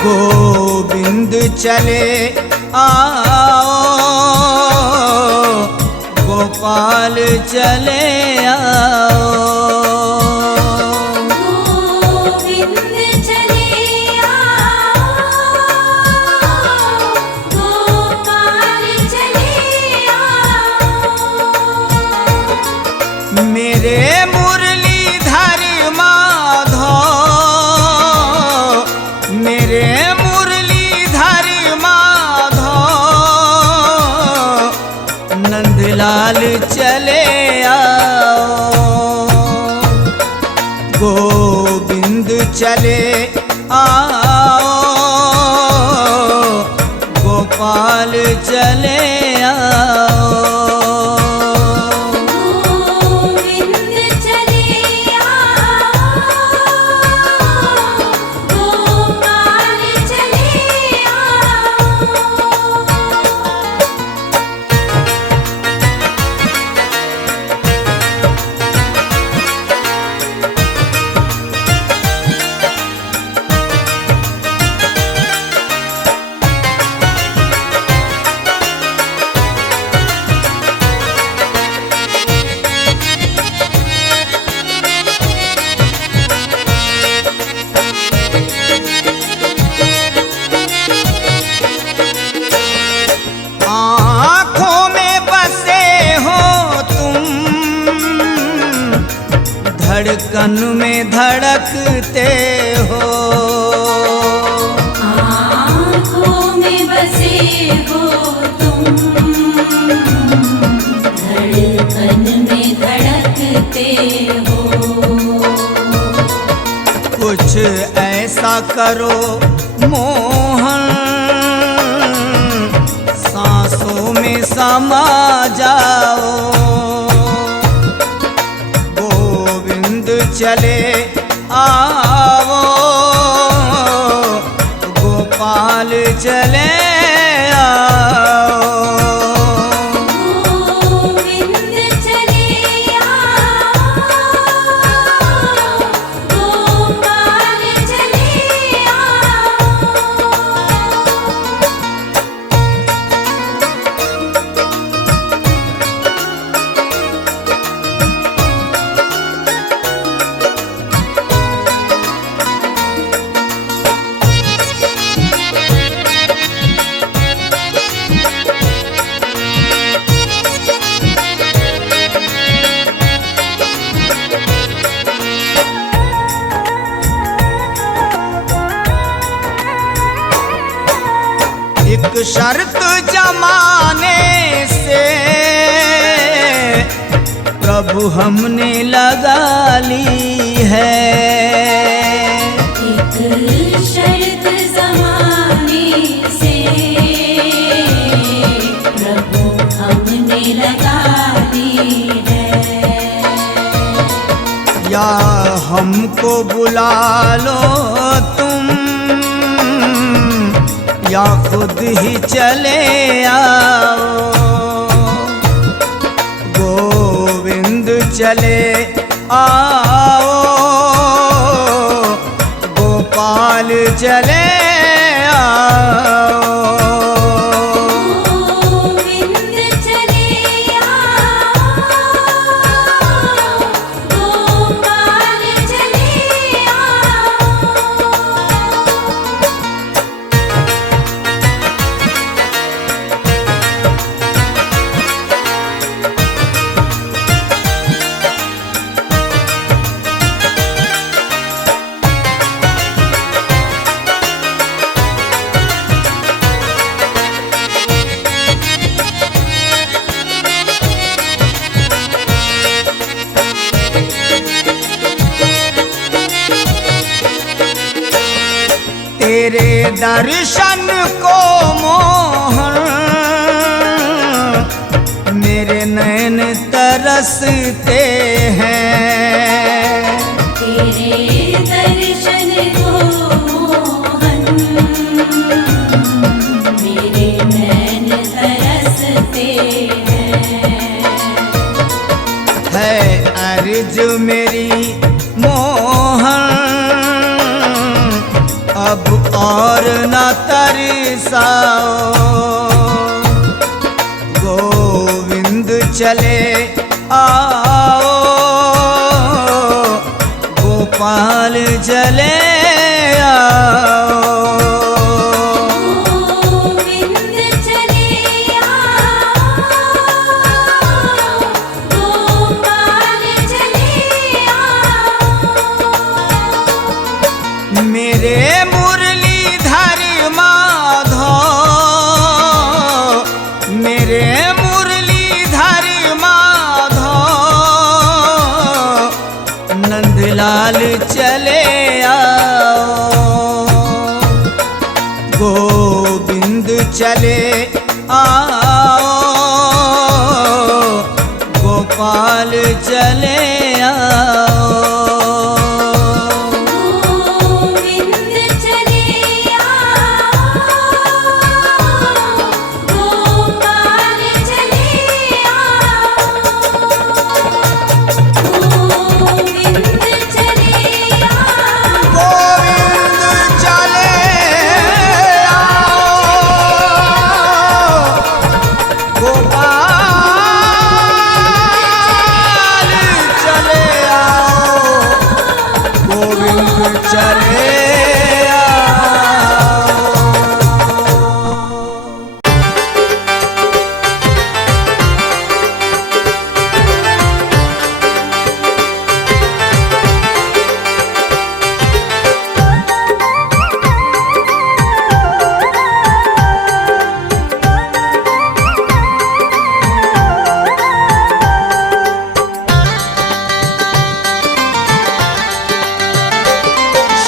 गोविंद चले आओ, गोपाल चले आओ। गोविंद चले आओ, गोपाल चले आओ। मेरे मुरलीधर माधो, मेरे मुरलीधर माधो, नंदलाल चले आओ। गोविंद चले आओ, गोपाल चले आओ। गोविंद चले आओ, गोपाल चले आओ। आँखों में बसे हो तुम, धड़कन में धड़कते हो। आँखों में बसे हो तुम, धड़कन में धड़कते हो। कुछ ऐसा करो मोहन, सांसों में समा जाओ। गोविंद चले आओ, गोपाल चले आओ। गोविंद चले आओ, गोपाल चले आओ। एक शर्त जमाने से प्रभु हमने लगा ली है। एक शर्त ज़माने से प्रभु हमने लगा ली है। या हमको बुला लो तुम, या खुद ही चले आओ। गोविंद चले आओ, गोपाल चले आओ। गोविंद चले आओ, गोपाल चले आओ। तेरे दर्शन को मोहन, मेरे नैन तरसते हैं। तेरे दर्शन को मोहन, मेरे नैन तरसते हैं। है अर्ज मेरी मोहन, अब और तरसाओ। गोविंद चले आओ, गोपाल चले आओ। गोविंद चले आओ, गोपाल चले आओ। मेरे मुरलीधर माधो, मेरे मुरलीधर माधो, नंदलाल चले आओ। गोविंद चले आओ, गोपाल चले आओ। गोविंद चले आओ, गोपाल चले आओ। गोविंद चले आओ, गोविंद चले आओ, गोपाल चले आओ, गोविंद चले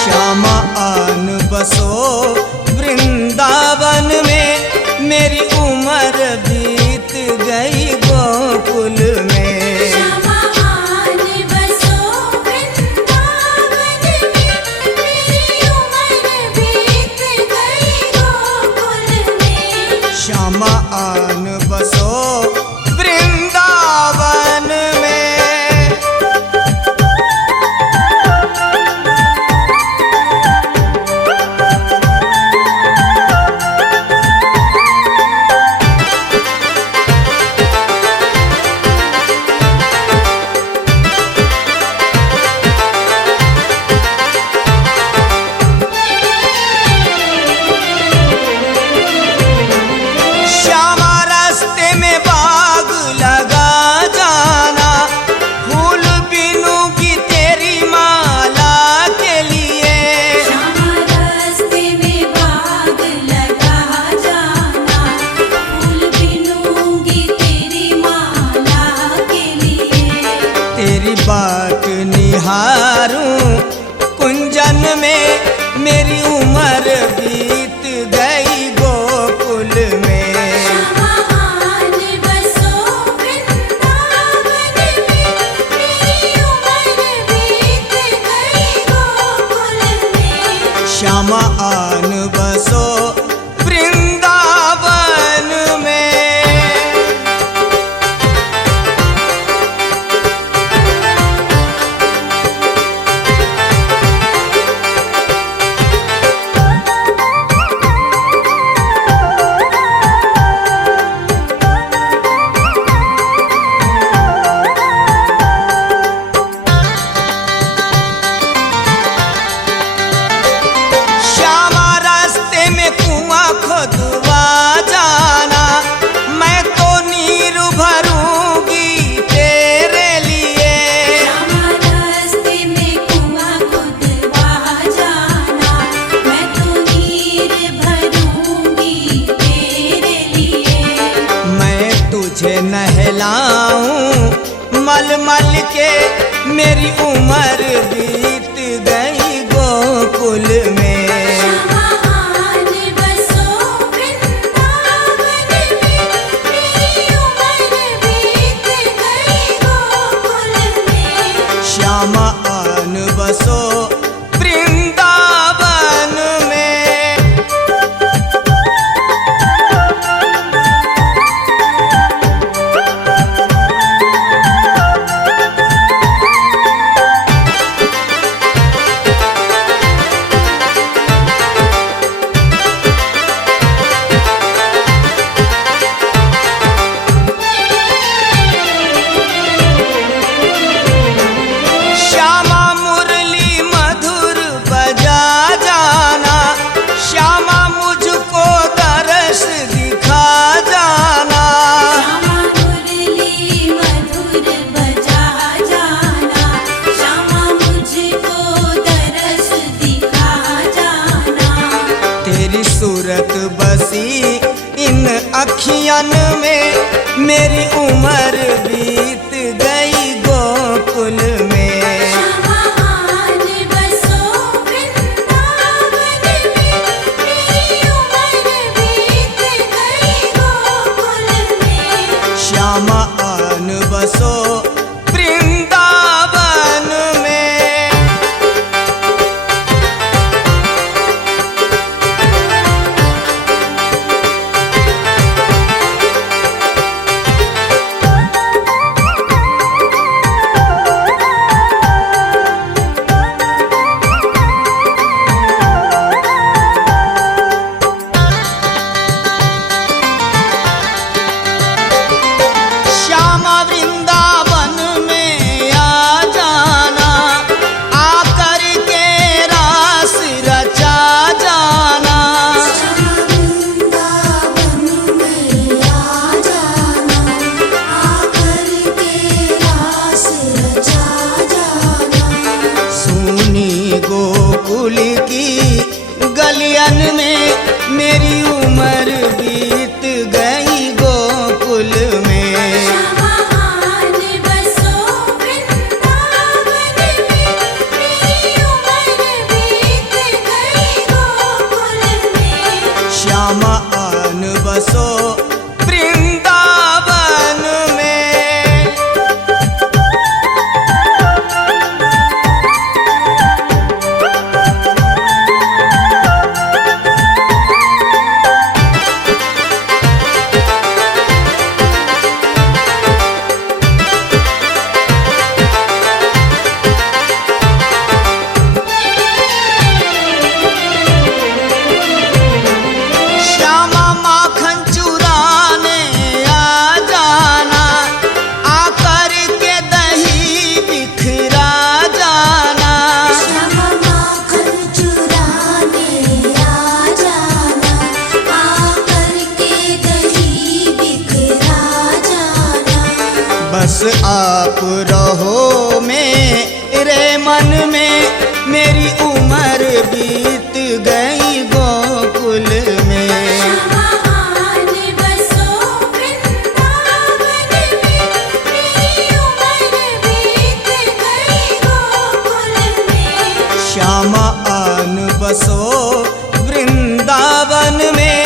श्यामा आन बसो वृंदावन में, मेरी उम्र बीत गई गोकुल में। श्यामा आन बसो वृंदावन में, मेरी उम्र बीत गई गोकुल में। श्यामा आन बसो वृंदावन में। श्यामा रास्ते में बाग लगा जाना, फूल बिनूंगी तेरी माला के लिए। श्यामा रास्ते में बाग लगा जाना, फूल बिनूंगी तेरी माला के लिए। तेरी बाट निहारूं कुंजन में, मेरी उम्र बीत गई गोकुल में। श्यामा आन बसो वृंदावन में, मेरी उम्र बीत गई गोकुल में। श्यामा आन बसो वृंदावन में। श्यामा रास्ते में कुआं खोदवा जाना, मैं तो नीर भरूंगी तेरे लिए। श्यामा रास्ते में कुआं खुदवा जाना, मैं तो नीर भरूंगी तेरे लिए। मैं तुझे नहलाऊं मल मल के, मेरी उम्र बीत गई गोकुल में। श्यामा आन बसो वृंदावन में, मेरी उम्र बीत गई गोकुल में। श्यामा आन बसो वृंदावन में। अखियन में मेरी उम्र बीत गई गोकुल में। श्यामा आन बसो वृंदावन में, मेरी उम्र बीत गई गोकुल में। श्यामा आन बसो वृंदावन में। श्यामा वृंदावन में आ जाना, आकर के रास रचा जाना। श्यामा वृंदावन में आ जाना, आकर के रास रचा जाना। सुनी गोकुल की गलियन में मेरी उम्र बीत गई गोकुल में। श्यामा आन बसो वृंदावन में, मेरी उम्र बीत गई गोकुल में। श्यामा आन बसो वृंदावन में। श्यामा माखन चुराने आ जाना, आकर के दही बिखरा जाना। श्यामा माखन चुराने आ जाना, आकर के दही बिखरा जाना। बस आप रहो मेरे मन में, मेरी उम्र बीत गई गोकुल में। श्यामा आन बसो वृंदावन में, मेरी उम्र बीत गई गोकुल में। श्यामा आन बसो वृंदावन में,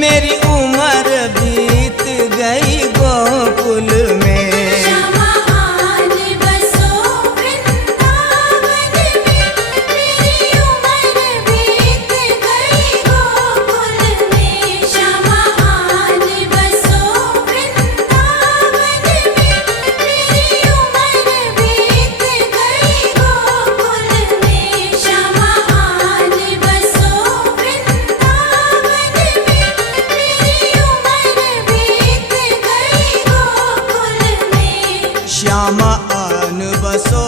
मेरी उम्र बीत गई गोकुल में। श्यामा आन बसो वृंदावन में, मेरी उम्र बीत गई गोकुल में। श्यामा आन बसो वृंदावन में, मेरी उम्र बीत गई गोकुल में। श्यामा आन बसो वृंदावन में, मेरी उम्र बीत गई गोकुल में। श्यामा आन बसो